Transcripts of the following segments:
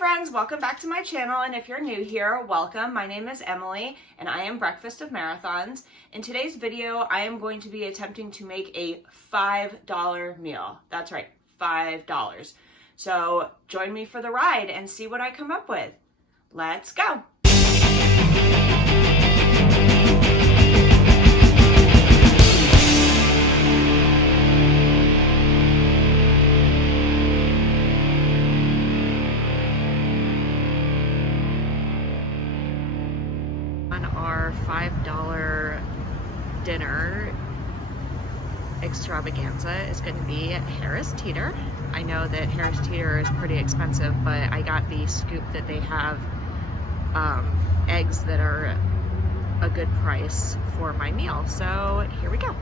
friends, welcome back to my channel, and if you're new here, welcome. My name is Emily and I am Breakfast of Marathons. In today's video, I am going to be attempting to make a $5 meal. That's right, $5. So join me for the ride and see what I come up with. Let's go. On our $5 dinner extravaganza is going to be at Harris Teeter. I know that Harris Teeter is pretty expensive, but I got the scoop that they have eggs that are a good price for my meal. So here we go.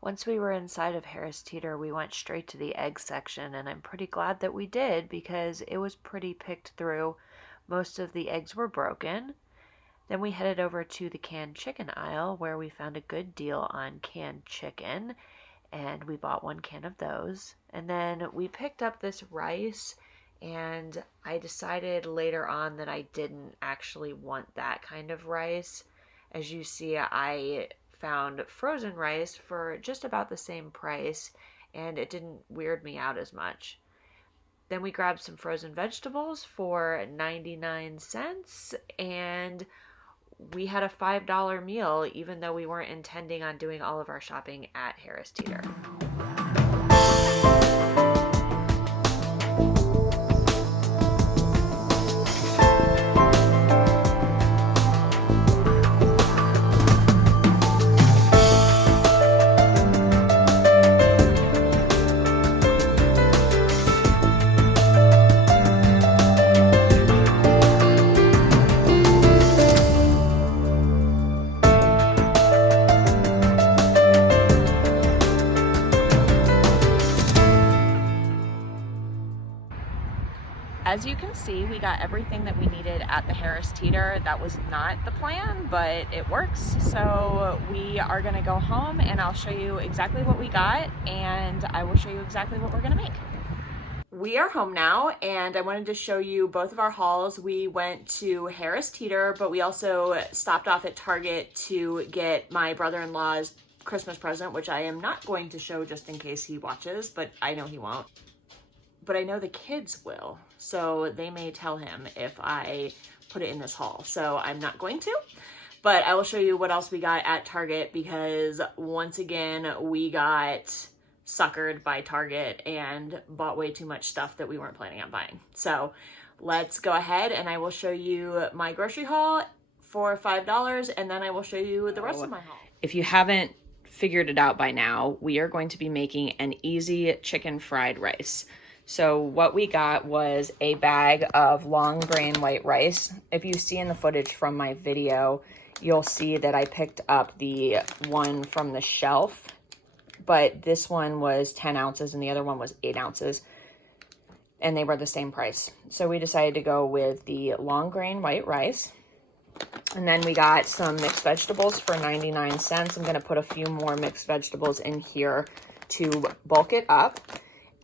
Once we were inside of Harris Teeter, we went straight to the egg section, and I'm pretty glad that we did because it was pretty picked through. Most of the eggs were broken. Then we headed over to the canned chicken aisle where we found a good deal on canned chicken, and we bought 1 can of those. And then we picked up this rice, and I decided later on that I didn't actually want that kind of rice. As you see, I found frozen rice for just about the same price, and it didn't weird me out as much. Then we grabbed some frozen vegetables for 99 cents, and we had a $5 meal, even though we weren't intending on doing all of our shopping at Harris Teeter. As you can see, we got everything that we needed at the Harris Teeter. That was not the plan, but it works. So we are gonna go home and I'll show you exactly what we got, and I will show you exactly what we're gonna make. We are home now, and I wanted to show you both of our hauls. We went to Harris Teeter, but we also stopped off at Target to get my brother-in-law's Christmas present, which I am not going to show just in case he watches, but I know he won't. But I know the kids will, so they may tell him if I put it in this haul. So I'm not going to, but I will show you what else we got at Target, because once again, we got suckered by Target and bought way too much stuff that we weren't planning on buying. So let's go ahead and I will show you my grocery haul for $5, and then I will show you the rest of my haul. If you haven't figured it out by now, we are going to be making an easy chicken fried rice. So what we got was a bag of long grain white rice. If you see in the footage from my video, you'll see that I picked up the one from the shelf, but this one was 10 ounces and the other one was 8 ounces, and they were the same price. So we decided to go with the long grain white rice. And then we got some mixed vegetables for 99 cents. I'm gonna put a few more mixed vegetables in here to bulk it up.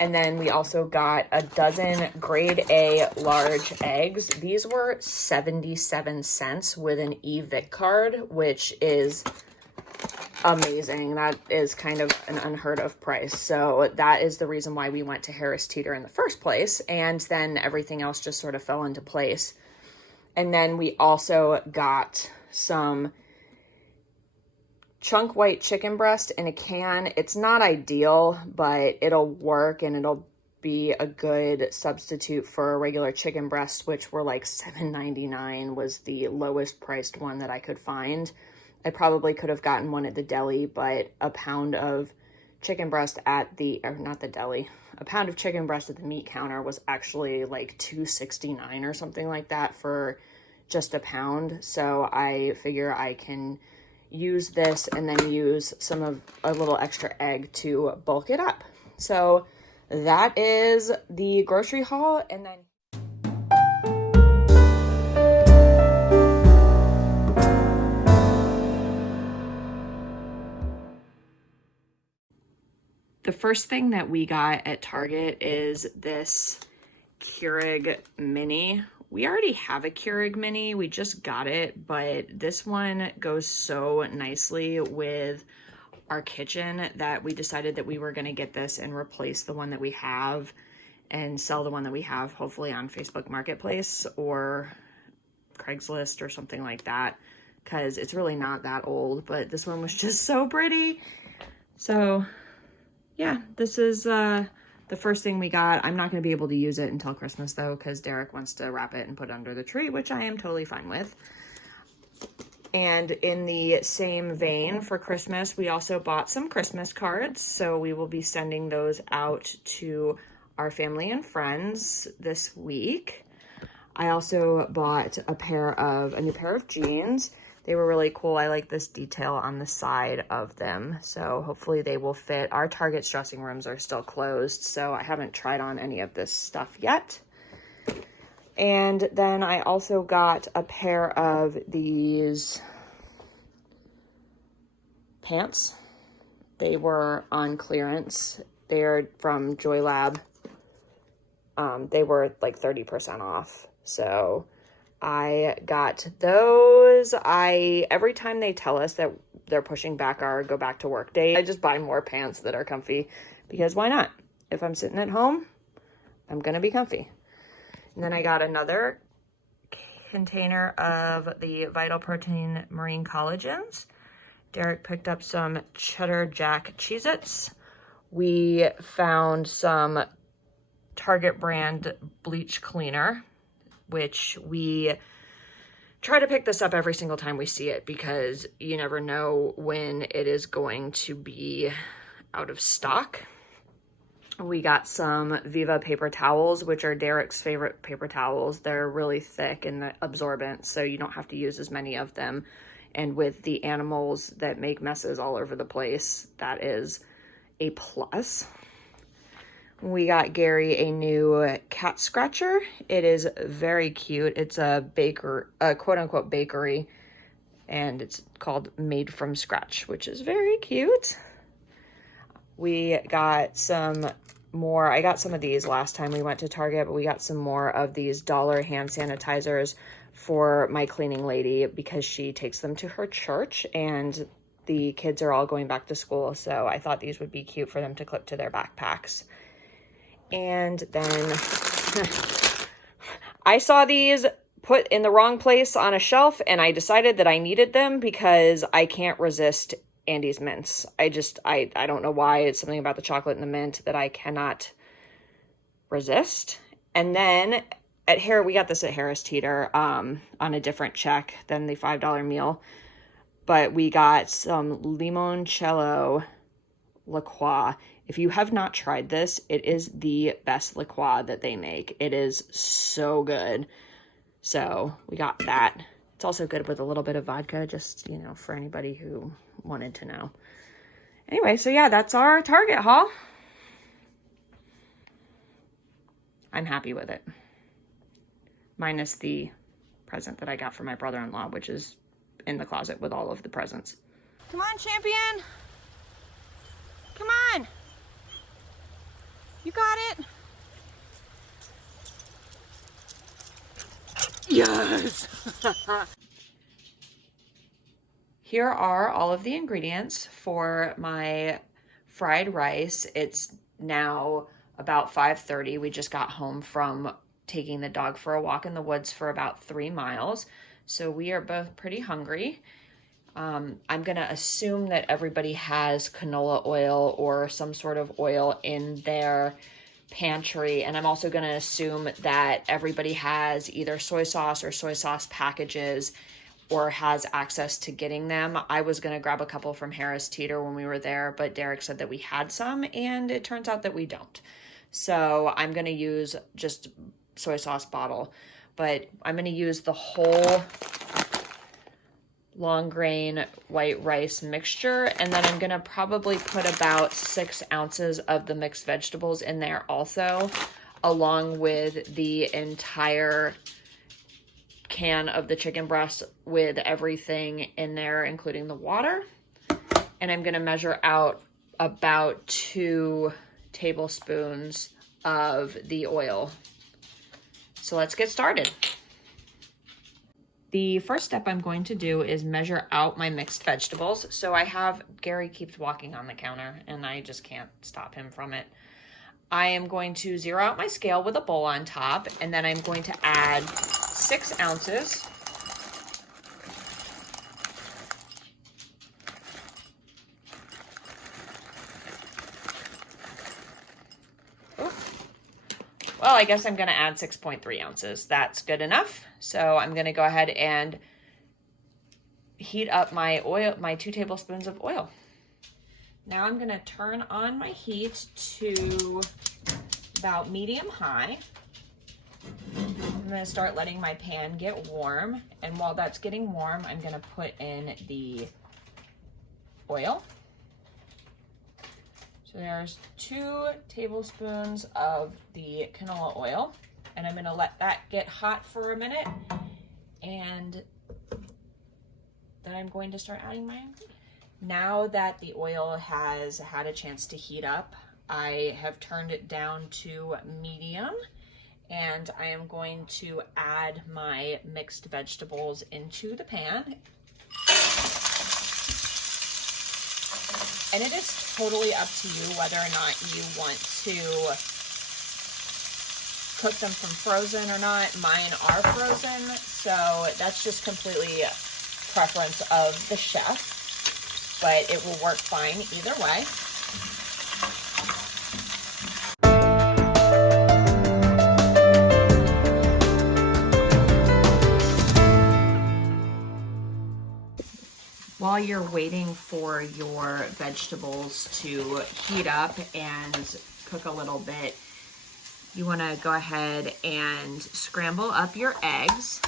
And then we also got a dozen grade A large eggs. These were 77 cents with an eVic card, which is amazing. That is kind of an unheard of price. So that is the reason why we went to Harris Teeter in the first place. And then everything else just sort of fell into place. And then we also got some chunk white chicken breast in a can. It's not ideal, but it'll work, and it'll be a good substitute for a regular chicken breast, which were like $7.99 was the lowest priced one that I could find. I probably could have gotten one at the deli, but a pound of chicken breast at the, or not the deli, a pound of chicken breast at the meat counter was actually like $2.69 or something like that for just a pound. So I figure I can use this and then use some of a little extra egg to bulk it up. So that is the grocery haul. And then the first thing that we got at Target is this Keurig Mini. We already have a Keurig Mini. We just got it, but this one goes so nicely with our kitchen that we decided that we were going to get this and replace the one that we have and sell the one that we have, hopefully on Facebook Marketplace or Craigslist or something like that, because it's really not that old, but this one was just so pretty. So yeah, this is the first thing we got. I'm not going to be able to use it until Christmas though, because Derek wants to wrap it and put it under the tree, which I am totally fine with. And in the same vein, for Christmas, we also bought some Christmas cards. So we will be sending those out to our family and friends this week. I also bought a new pair of jeans. They were really cool. I like this detail on the side of them. So hopefully they will fit. Our Target's dressing rooms are still closed, so I haven't tried on any of this stuff yet. And then I also got a pair of these pants. They were on clearance. They're from JoyLab. They were like 30% off. So I got those. Every time they tell us that they're pushing back our go back to work date, I just buy more pants that are comfy, because why not? If I'm sitting at home, I'm gonna be comfy. And then I got another container of the Vital Protein Marine Collagens. Derek picked up some Cheddar Jack Cheez-Its. We found some Target brand bleach cleaner, which we try to pick this up every single time we see it, because you never know when it is going to be out of stock. We got some Viva paper towels, which are Derek's favorite paper towels. They're really thick and absorbent, so you don't have to use as many of them. And with the animals that make messes all over the place, that is a plus. We got Gary a new cat scratcher. It is very cute. It's a quote-unquote bakery, and it's called Made from Scratch, which is very cute. We got some more. I got some of these last time we went to Target, but we got some more of these dollar hand sanitizers for my cleaning lady, because she takes them to her church and the kids are all going back to school. So I thought these would be cute for them to clip to their backpacks. And then I saw these put in the wrong place on a shelf, and I decided that I needed them because I can't resist Andy's mints. I don't know why. It's something about the chocolate and the mint that I cannot resist. And then we got this at Harris Teeter on a different check than the $5 meal, but we got some limoncello liqueur. If you have not tried this, it is the best liqueur that they make. It is so good. So we got that. It's also good with a little bit of vodka, just, for anybody who wanted to know. Anyway, so yeah, that's our Target haul. I'm happy with it. Minus the present that I got from my brother-in-law, which is in the closet with all of the presents. Come on, champion. Come on. You got it. Yes. Here are all of the ingredients for my fried rice. It's now about 5:30. We just got home from taking the dog for a walk in the woods for about 3 miles. So we are both pretty hungry. I'm gonna assume that everybody has canola oil or some sort of oil in their pantry. And I'm also gonna assume that everybody has either soy sauce or soy sauce packages or has access to getting them. I was gonna grab a couple from Harris Teeter when we were there, but Derek said that we had some, and it turns out that we don't. So I'm gonna use just soy sauce bottle, but I'm gonna use the whole long grain white rice mixture, and then I'm gonna probably put about 6 ounces of the mixed vegetables in there also, along with the entire can of the chicken breast with everything in there, including the water. And I'm gonna measure out about 2 tablespoons of the oil So let's get started. The first step I'm going to do is measure out my mixed vegetables. So Gary keeps walking on the counter and I just can't stop him from it. I am going to zero out my scale with a bowl on top, and then I'm going to add 6 ounces Well, I guess I'm going to add 6.3 ounces. That's good enough. So I'm going to go ahead and heat up my oil, my 2 tablespoons of oil. Now I'm going to turn on my heat to about medium high. I'm going to start letting my pan get warm. And while that's getting warm, I'm going to put in the oil. So there's 2 tablespoons of the canola oil, and I'm gonna let that get hot for a minute, and then I'm going to start adding my ingredients. Now that the oil has had a chance to heat up, I have turned it down to medium, and I am going to add my mixed vegetables into the pan. And it is totally up to you whether or not you want to cook them from frozen or not. Mine are frozen, so that's just completely preference of the chef, but it will work fine either way. While you're waiting for your vegetables to heat up and cook a little bit, you want to go ahead and scramble up your eggs.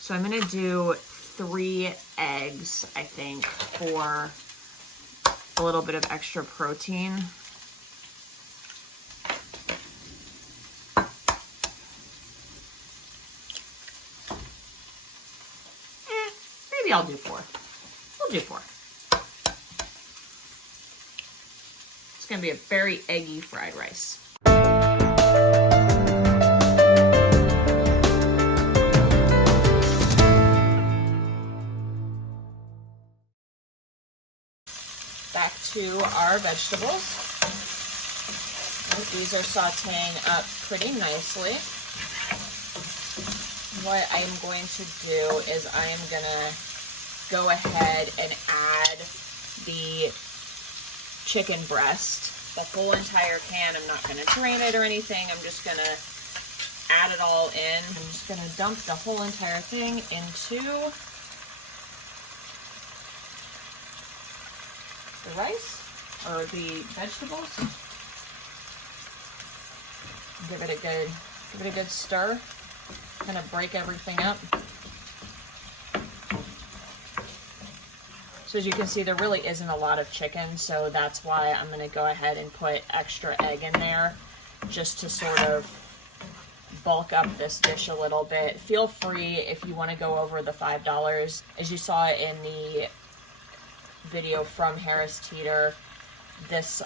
So I'm going to do 3 eggs, I think, for a little bit of extra protein. Maybe I'll do 4. We'll do 4. It's going to be a very eggy fried rice. Back to our vegetables. These are sauteing up pretty nicely. What I'm going to do is I am going to go ahead and add the chicken breast, the whole entire can. I'm not going to drain it or anything. I'm just going to add it all in. I'm just going to dump the whole entire thing into the rice or the vegetables. Give it a good stir. Kind of break everything up. So as you can see, there really isn't a lot of chicken, so that's why I'm going to go ahead and put extra egg in there just to sort of bulk up this dish a little bit. Feel free if you want to go over the $5. As you saw in the video from Harris Teeter, this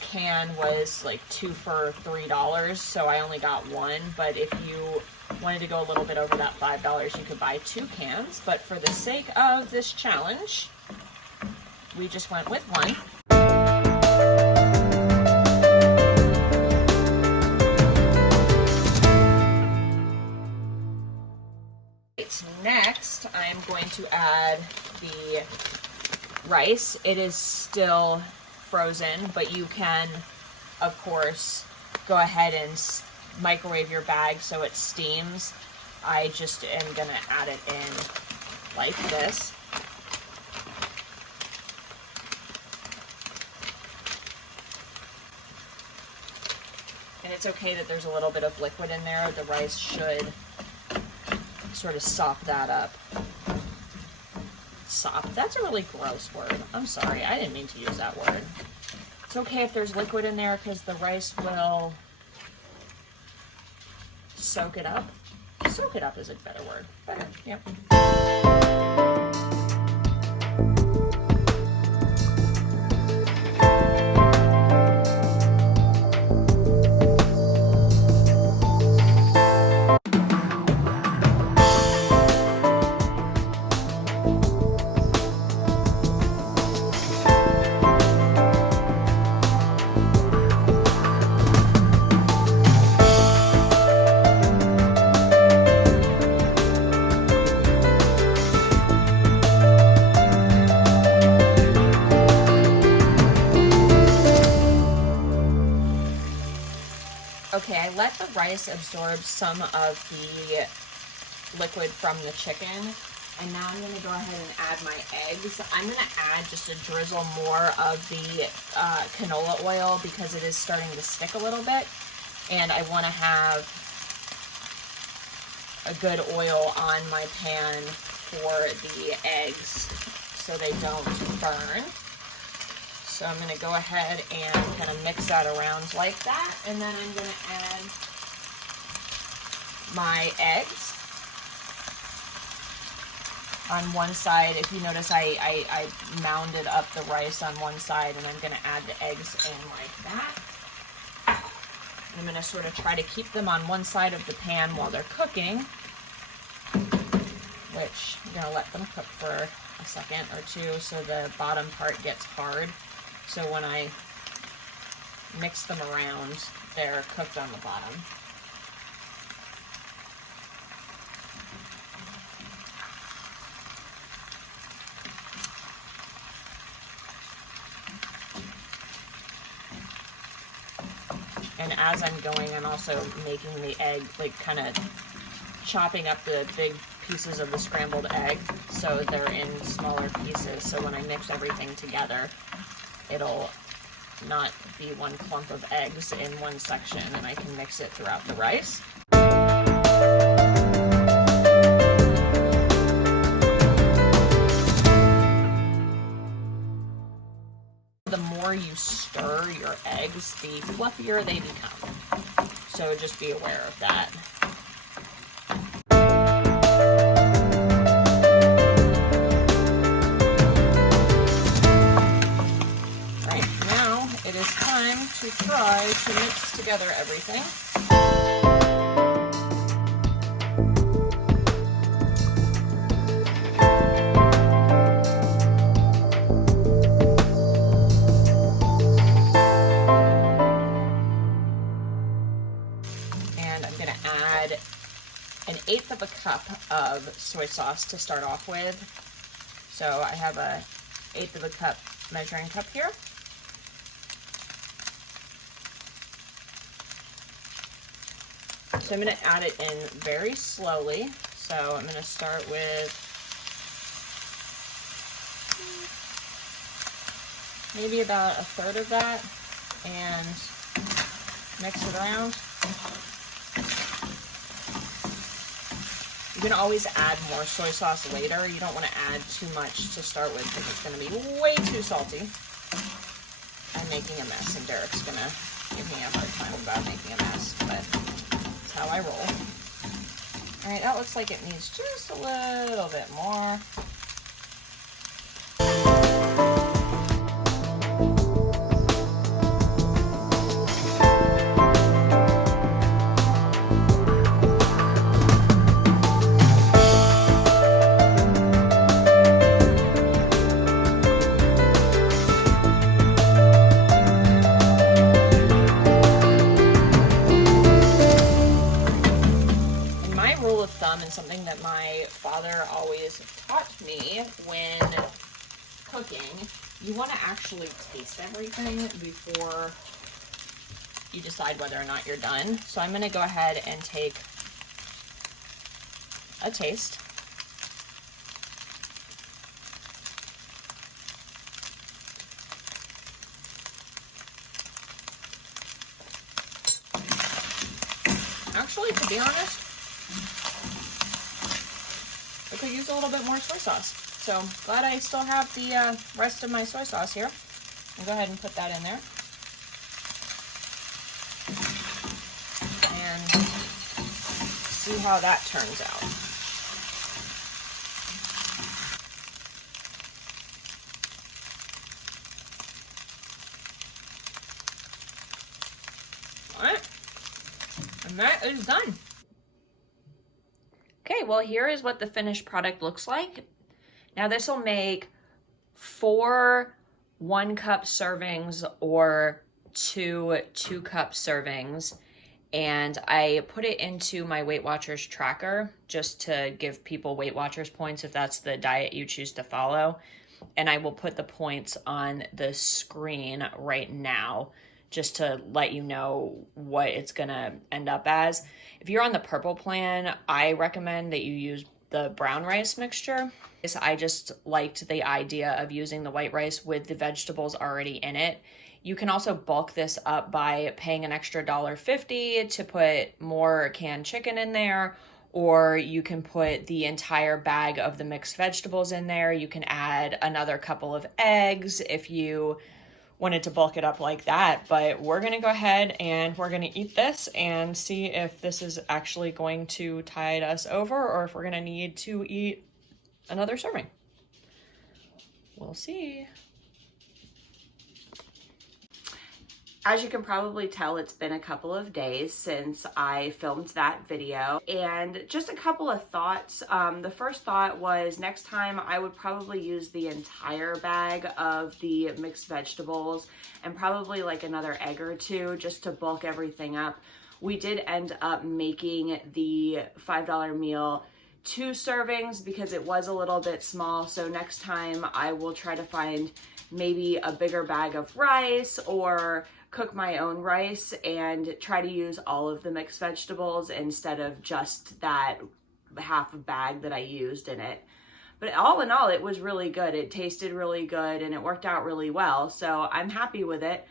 can was like 2 for $3, so I only got 1, but if you wanted to go a little bit over that $5, you could buy 2 cans, but for the sake of this challenge, we just went with 1. Next, I'm going to add the rice. It is still frozen, but you can, of course, go ahead and microwave your bag so it steams. I just am going to add it in like this. And it's okay that there's a little bit of liquid in there. The rice should sort of sop that up. Sop, that's a really gross word. I'm sorry, I didn't mean to use that word. It's okay if there's liquid in there because the rice will soak it up. Soak it up is a better word. Better, yep. let the rice absorb some of the liquid from the chicken. And now I'm going to go ahead and add my eggs. I'm going to add just a drizzle more of the canola oil because it is starting to stick a little bit. And I want to have a good oil on my pan for the eggs so they don't burn. So I'm going to go ahead and kind of mix that around like that. And then I'm going to add my eggs. On one side, if you notice, I mounded up the rice on one side, and I'm going to add the eggs in like that. And I'm going to sort of try to keep them on one side of the pan while they're cooking, which I'm going to let them cook for a second or two so the bottom part gets hard. So when I mix them around, they're cooked on the bottom. And as I'm going, I'm also making the egg, like kind of chopping up the big pieces of the scrambled egg so they're in smaller pieces. So when I mix everything together, it'll not be one clump of eggs in one section, and I can mix it throughout the rice. The more you stir your eggs, the fluffier they become. So just be aware of that. Right, now it is time to try to mix together everything. An eighth of a cup of soy sauce to start off with. So I have a eighth of a cup measuring cup here. So I'm going to add it in very slowly. So I'm going to start with maybe about a third of that and mix it around. You can always add more soy sauce later. You don't want to add too much to start with because it's going to be way too salty. I'm making a mess, and Derek's going to give me a hard time about making a mess, but that's how I roll. All right, that looks like it needs just a little bit more. And something that my father always taught me when cooking, you want to actually taste everything before you decide whether or not you're done. So I'm going to go ahead and take a taste. Actually, to be honest, I could use a little bit more soy sauce. So glad I still have the rest of my soy sauce here. I'll go ahead and put that in there. And see how that turns out. All right, and that is done. Okay, well, here is what the finished product looks like. Now this will make 4 1-cup servings or 2 2-cup servings. And I put it into my Weight Watchers tracker just to give people Weight Watchers points if that's the diet you choose to follow. And I will put the points on the screen right now just to let you know what it's gonna end up as. If you're on the purple plan, I recommend that you use the brown rice mixture. I just liked the idea of using the white rice with the vegetables already in it. You can also bulk this up by paying an extra $1.50 to put more canned chicken in there, or you can put the entire bag of the mixed vegetables in there. You can add another couple of eggs if you wanted to bulk it up like that. But we're gonna go ahead and we're gonna eat this and see if this is actually going to tide us over or if we're gonna need to eat another serving. We'll see. As you can probably tell, it's been a couple of days since I filmed that video, and just a couple of thoughts. The first thought was next time I would probably use the entire bag of the mixed vegetables and probably like another egg or two just to bulk everything up. We did end up making the $5 meal 2 servings because it was a little bit small, so next time I will try to find maybe a bigger bag of rice or cook my own rice and try to use all of the mixed vegetables instead of just that half a bag that I used in it. But all in all, it was really good. It tasted really good and it worked out really well, so I'm happy with it.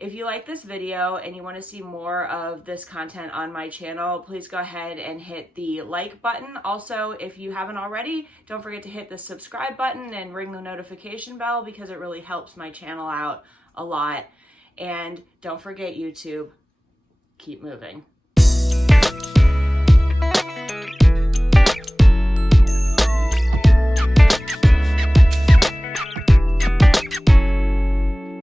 If you like this video and you want to see more of this content on my channel, please go ahead and hit the like button. Also, if you haven't already, don't forget to hit the subscribe button and ring the notification bell because it really helps my channel out a lot. And don't forget, YouTube, keep moving.